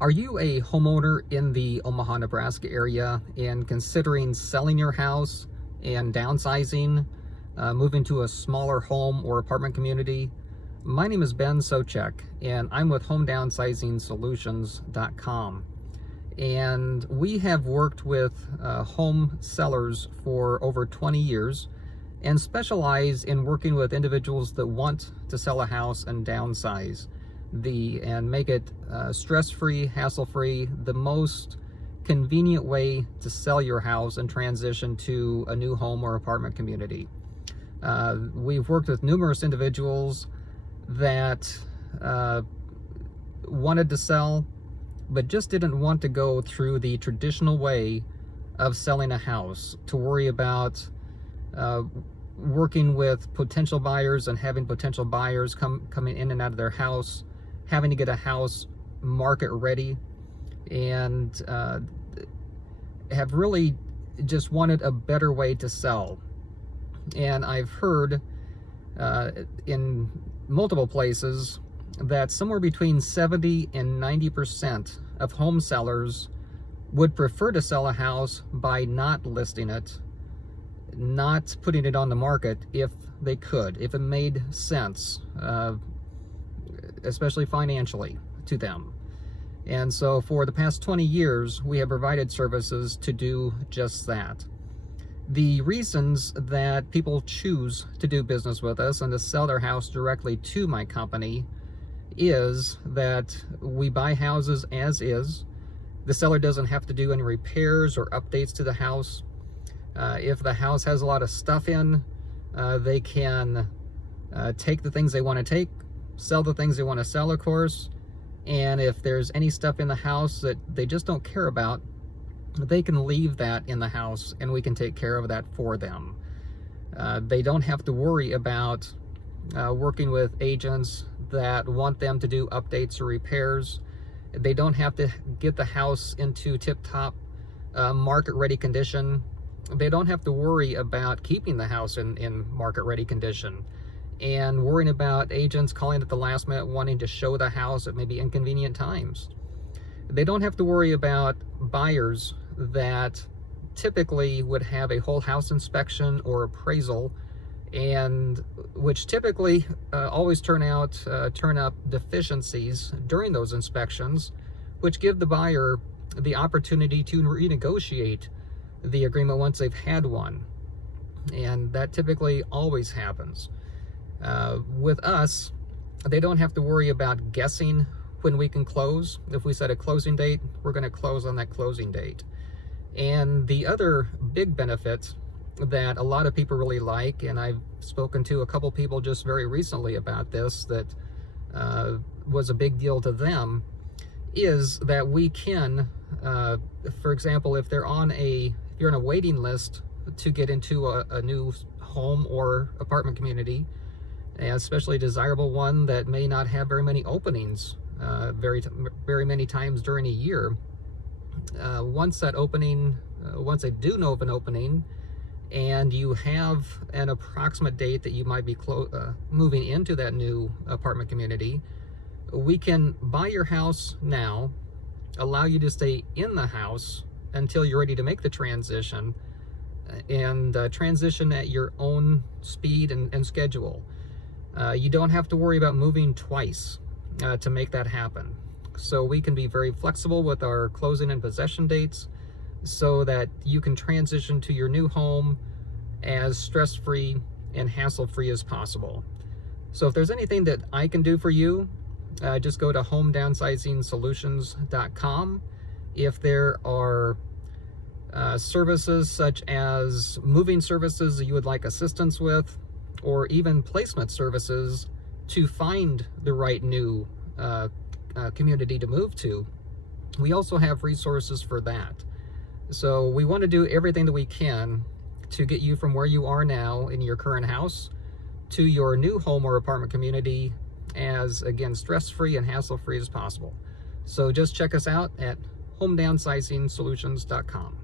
Are you a homeowner in the Omaha, Nebraska area and considering selling your house and downsizing, moving to a smaller home or apartment community? My name is Ben Sochek, and I'm with homedownsizingsolutions.com. And we have worked with home sellers for over 20 years and specialize in working with individuals that want to sell a house and downsize and make it stress-free, hassle-free, the most convenient way to sell your house and transition to a new home or apartment community. We've worked with numerous individuals that wanted to sell but just didn't want to go through the traditional way of selling a house, to worry about working with potential buyers and having potential buyers coming in and out of their house, having to get a house market ready, and have really just wanted a better way to sell. And I've heard in multiple places that somewhere between 70 and 90% of home sellers would prefer to sell a house by not listing it, not putting it on the market if they could, if it made sense, especially financially to them. And so for the past 20 years, we have provided services to do just that. The reasons that people choose to do business with us and to sell their house directly to my company is that we buy houses as is. The seller doesn't have to do any repairs or updates to the house. If the house has a lot of stuff in, they can take the things they want to take, sell the things they want to sell, of course. And if there's any stuff in the house that they just don't care about, they can leave that in the house and we can take care of that for them. They don't have to worry about working with agents that want them to do updates or repairs. They don't have to get the house into tip-top market-ready condition. They don't have to worry about keeping the house in market-ready condition and worrying about agents calling at the last minute wanting to show the house at maybe inconvenient times. They don't have to worry about buyers that typically would have a whole house inspection or appraisal, and which typically always turn up deficiencies during those inspections, which give the buyer the opportunity to renegotiate the agreement once they've had one. And that typically always happens. With us, they don't have to worry about guessing when we can close. If we set a closing date, we're going to close on that closing date. And the other big benefit that a lot of people really like, and I've spoken to a couple people just very recently about this, that was a big deal to them, is that we can, for example, if you're on a waiting list to get into a new home or apartment community, and especially a desirable one that may not have very many openings very many times during a year, once they do know of an opening and you have an approximate date that you might be moving into that new apartment community, we can buy your house now, allow you to stay in the house until you're ready to make the transition, and transition at your own speed and schedule. You don't have to worry about moving twice to make that happen. So we can be very flexible with our closing and possession dates so that you can transition to your new home as stress-free and hassle-free as possible. So if there's anything that I can do for you, just go to homedownsizingsolutions.com. If there are services such as moving services that you would like assistance with, or even placement services to find the right new community to move to, we also have resources for that. So we want to do everything that we can to get you from where you are now in your current house to your new home or apartment community as, again, stress-free and hassle-free as possible. So just check us out at homedownsizingsolutions.com.